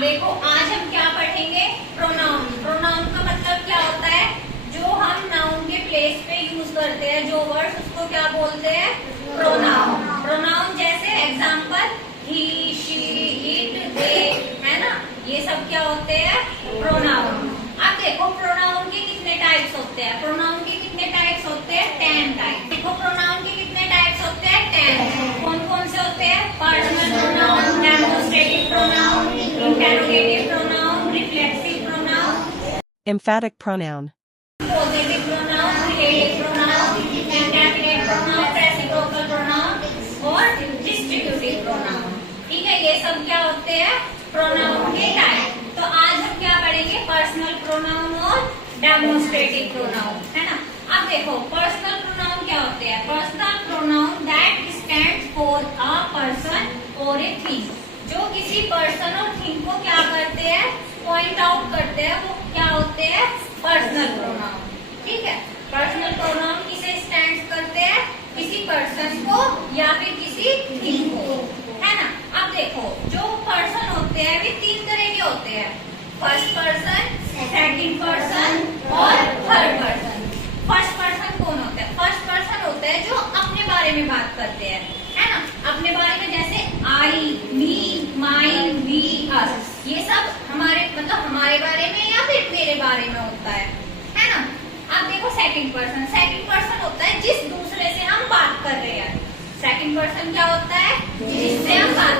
देखो आज हम क्या पढ़ेंगे, प्रोनाउन। प्रोनाउन का मतलब क्या होता है, जो हम नाउन के प्लेस पे यूज करते हैं जो वर्ड्स, उसको क्या बोलते हैं, प्रोनाउन। प्रोनाउन जैसे एग्जांपल ही, शी, इट, दे, है ना, ये सब क्या होते हैं, प्रोनाउन। अब देखो प्रोनाउन के कितने टाइप्स होते हैं, प्रोनाउन के कितने टाइप्स होते हैं, 10 टाइप्स। देखो प्रोनाउन के कितने टाइप्स होते हैं, 10। कौन कौन से होते हैं, personal pronoun, demonstrative pronoun, interrogative pronoun, reflexive pronoun, emphatic pronoun, positive pronoun, relative pronoun, indefinite pronoun, reciprocal pronoun और डिस्ट्रीब्यूटिव प्रोनाउन। ठीक है, ये सब क्या होते हैं, प्रोनाउन के टाइप। तो आज हम क्या पढ़ेंगे, पर्सनल प्रोनाउन और डेमोन्स्ट्रेटिव प्रोनाउन, है ना। अब देखो पर्सनल प्रोनाउन क्या होते हैं, personal pronoun that stands for a person और ए थिंग, जो किसी पर्सन और थिंग को क्या करते हैं, पॉइंट आउट करते हैं, वो क्या होते हैं, पर्सनल प्रोनाउन। ठीक है, पर्सनल प्रोनाउन किसे स्टैंड करते हैं, किसी पर्सन को या फिर किसी थिंग को, है ना। अब देखो जो पर्सन होते हैं वे 3 तरह के होते हैं, फर्स्ट पर्सन, सेकंड पर्सन और थर्ड पर्सन। फर्स्ट पर्सन कौन होता है, फर्स्ट पर्सन होता है जो अपने बारे में बात करते हैं, है ना, अपने बारे में, जैसे आई, मी, माइन, वी, अस, ये सब हमारे मतलब हमारे बारे में या फिर मेरे बारे में होता है ना। अब देखो सेकंड पर्सन, सेकंड पर्सन होता है जिस दूसरे से हम बात कर रहे हैं। सेकंड पर्सन क्या होता है, जिससे हम बात,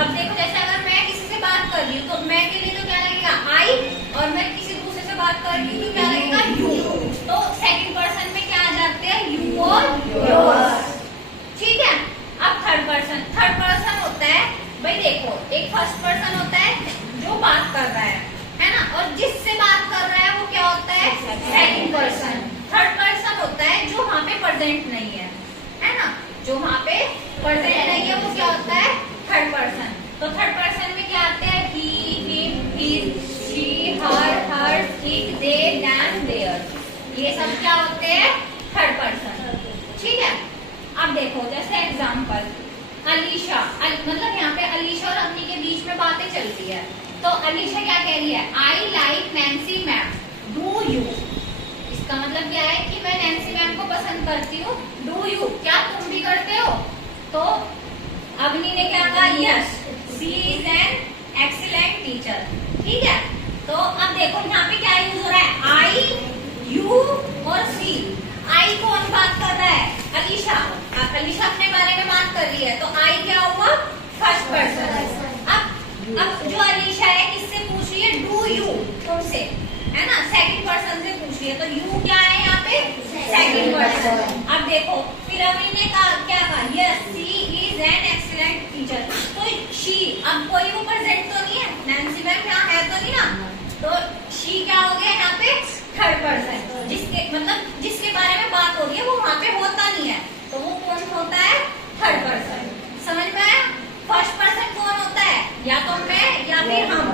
अब देखो जैसे अगर मैं किसी से बात कर रही हूँ तो मैं के लिए तो क्या लगेगा, आई, और मैं किसी दूसरे से बात कर रही हूँ तो क्या लगेगा, यू। तो सेकंड पर्सन में क्या आ जाते हैं, यू और योर्स। ठीक है, अब थर्ड पर्सन, थर्ड पर्सन होता है, भाई देखो एक फर्स्ट पर्सन होता है जो बात कर रहा है ना, और जिससे बात कर रहा है वो क्या होता है, सेकंड पर्सन। थर्ड पर्सन होता है जो वहाँ पे प्रेजेंट नहीं है ना, जो वहाँ पे प्रेजेंट नहीं है वो क्या होता है, थर्ड पर्सन। तो थर्ड पर्सन में क्या आते हैं, he, him, his, she, her, hers, it, they, them, their, ये सब क्या होते हैं, थर्ड पर्सन। ठीक है, अब देखो जैसे एग्जांपल अलीशा, मतलब यहाँ पे अलीशा और अम्मी के बीच में बातें चलती है, तो अलीशा क्या कह रही है, I like Nancy ma'am, do you. इसका मतलब क्या है कि मैं नैन्सी मैम को पसंद करती हूँ, डू यू, क्या तुम भी करते हो। तो अवनी ने क्या कहा, yes, she is an excellent teacher. ठीक है, तो अब देखो यहाँ पे क्या यूज हो रहा है, आई, यू और सी। आई कौन बात कर रहा है, अलीशा, अलीशा अपने बारे में बात कर रही है, तो आई क्या हुआ, फर्स्ट पर्सन। अब जो अलीशा है किससे पूछ रही है, डू यू, तुमसे, है ना, सेकंड पर्सन से पूछ रही है, तो यू क्या है यहाँ पे, सेकंड पर्सन। अब देखो फिर अभी ने कहा, क्या कहा, yes, she is an excellent teacher, तो शी, अब कोई वो प्रेजेंट तो नहीं है, नैन्सी मैम यहाँ है तो नहीं ना, तो शी क्या हो गया यहाँ पे, थर्ड पर्सन, जिसके मतलब जिसके बारे में बात हो रही है वो वहाँ पे होता नहीं है, तो वो कौन होता है, थर्ड पर्सन। समझ में आया, फर्स्ट पर्सन कौन होता है, या तो मैं या फिर हम,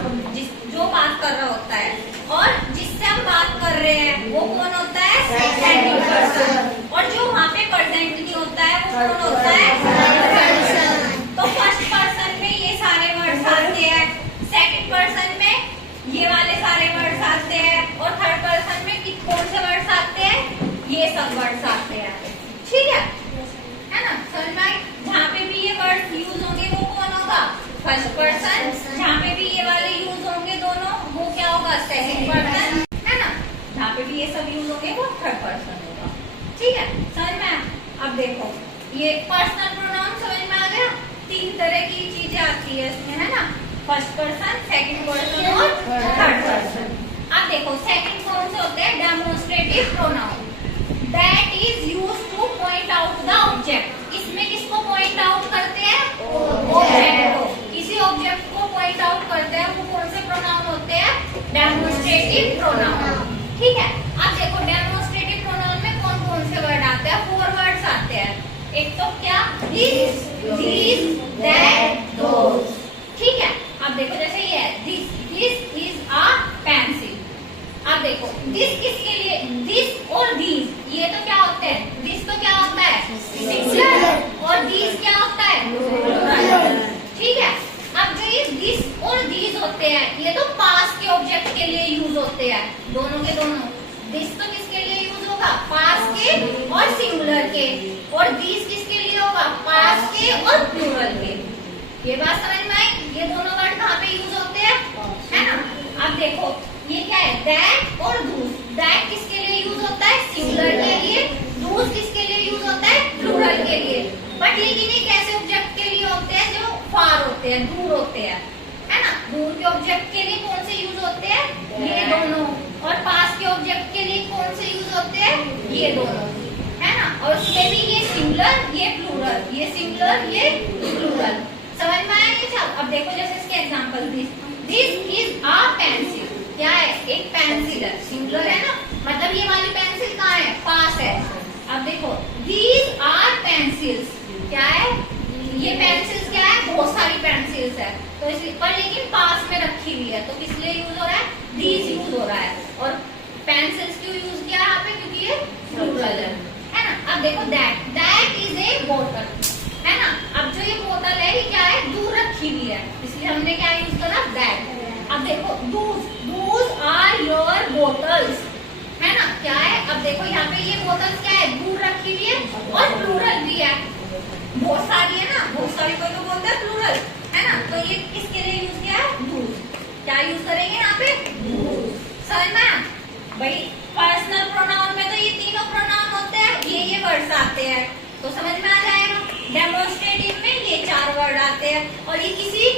जो बात कर रहा होता है, और जिससे हम बात कर रहे हैं वो कौन होता है, सेकंड पर्सन, और जो वहाँ पे प्रेजेंट नहीं होता है वो कौन होता है, थर्ड पर्सन। तो फर्स्ट पर्सन में ये सारे वर्ड्स आते हैं, सेकंड पर्सन में ये वाले सारे वर्ड्स आते हैं, और थर्ड पर्सन में कौन से वर्ड्स आते हैं, ये सब वर्ड्स आते हैं। ठीक है ना, समझ में आई। जहाँ पे भी ये वर्ड्स यूज होंगे वो कौन होगा, फर्स्ट पर्सन, जहाँ पे भी ये वाले यूज होंगे दोनों वो क्या होगा, सेकंड पर्सन, है ना, जहाँ पे भी ये सब यूज होंगे वो थर्ड पर्सन होगा। ठीक है, समझ में आया। अब देखो ये पर्सनल प्रोनाउन समझ में आ गया, 3 तरह की चीजें आती है इसमें, है ना, फर्स्ट पर्सन, सेकंड पर्सन और थर्ड पर्सन। अब देखो सेकंड कौन से होते हैं, demonstrative pronoun, that is used two point out the object. इसमें किसको पॉइंट आउट करते हैं, ऑब्जेक्ट को, किसी ऑब्जेक्ट को पॉइंट आउट करते हैं, वो कौन से प्रोनाउन होते हैं, डेमोन्स्ट्रेटिव प्रोनाउन। ठीक है, अब देखो डेमोन्स्ट्रेटिव प्रोनाउन में कौन कौन से वर्ड आते हैं, 4 वर्ड्स आते हैं। एक तो क्या, दिस, दीज, दैट, दोस। ठीक है, अब देखो जैसे ये है, दिस इज अ पेंसिल। अब देखो दिस किसके लिए, दिस और दीज, ये तो क्या होते हैं, दिस तो क्या होता है, सिंगुलर, और दीज क्या होता है, प्लूरल। ठीक है, अब जो ये दिस और जो these होते हैं ये तो पास्ट के ऑब्जेक्ट के लिए यूज होते हैं, दोनों के दोनों। दिस तो किसके लिए यूज होगा, पास्ट के और सिंगुलर के, और these किसके लिए होगा, पास्ट के और प्लूरल के। ये बात समझ में आई? ये दोनों वर्ड कहाँ पे यूज होते हैं, है ना। अब देखो ये क्या है, दैट और दूस। दैट किसके लिए यूज होता है, सिंगुलर के लिए। दूस किसके लिए यूज होता है, प्लूरल के लिए। बट लेकिन ये कैसे ऑब्जेक्ट के लिए होते हैं, जो फार होते हैं, दूर होते हैं, है ना। दूर के ऑब्जेक्ट के लिए कौन से यूज होते हैं, ये दोनों। और पास के ऑब्जेक्ट के लिए कौन से यूज होते हैं, ये दोनों, है ना। और उसमें भी ये सिंगुलर, ये प्लूरल, ये सिंगुलर, ये प्लूरल। समझ में आया ये सब? अब देखो जैसे इसके example, this is a pencil. क्या है, एक पेंसिल है, सिंगुलर है ना, मतलब ये वाली पेंसिल कहाँ है, पास है। अब देखो दीज आर पेंसिल्स, क्या है, ये पेंसिल्स क्या है, बहुत सारी पेंसिल्स है, तो इसलिए पर लेकिन पास में रखी हुई है, तो किस लिए यूज हो रहा है, दीज यूज हो रहा है। और पेंसिल्स क्यों यूज किया यहाँ पे, क्योंकि ये प्लूरल है ना। अब देखो दैट इज ए बोतल, है ना। अब जो ये बोतल है ये क्या है, दूर रखी हुई है, इसलिए हमने क्या यूज करा, दैट। अब देखो दूज आर योर बोतल्स, है ना, क्या है। अब देखो यहाँ पे ये बोतल्स क्या है, दूर रखी हुई है और प्लूरल भी है, बहुत सारी है ना, बहुत सारी कोई तो बोलता है प्लूरल, है ना। तो ये किसके लिए यूज किया है, दूज। क्या यूज करेंगे यहाँ पे, दूज। समझ में भाई, पर्सनल प्रोनाउन में तो ये तीनों प्रोनाउन होते हैं, ये वर्ड्स आते हैं, तो समझ में आ जाएगा। डेमोन्स्ट्रेटिव में ये 4 वर्ड आते हैं, और ये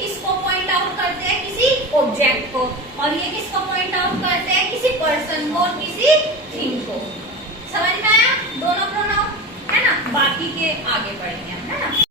किसको पॉइंट आउट करते हैं, किसी ऑब्जेक्ट को, और ये किसको पॉइंट आउट करते हैं, किसी पर्सन को और किसी थिंग को। समझ में आया दोनों प्रोनाउन, है ना। बाकी के आगे बढ़ेंगे, है ना।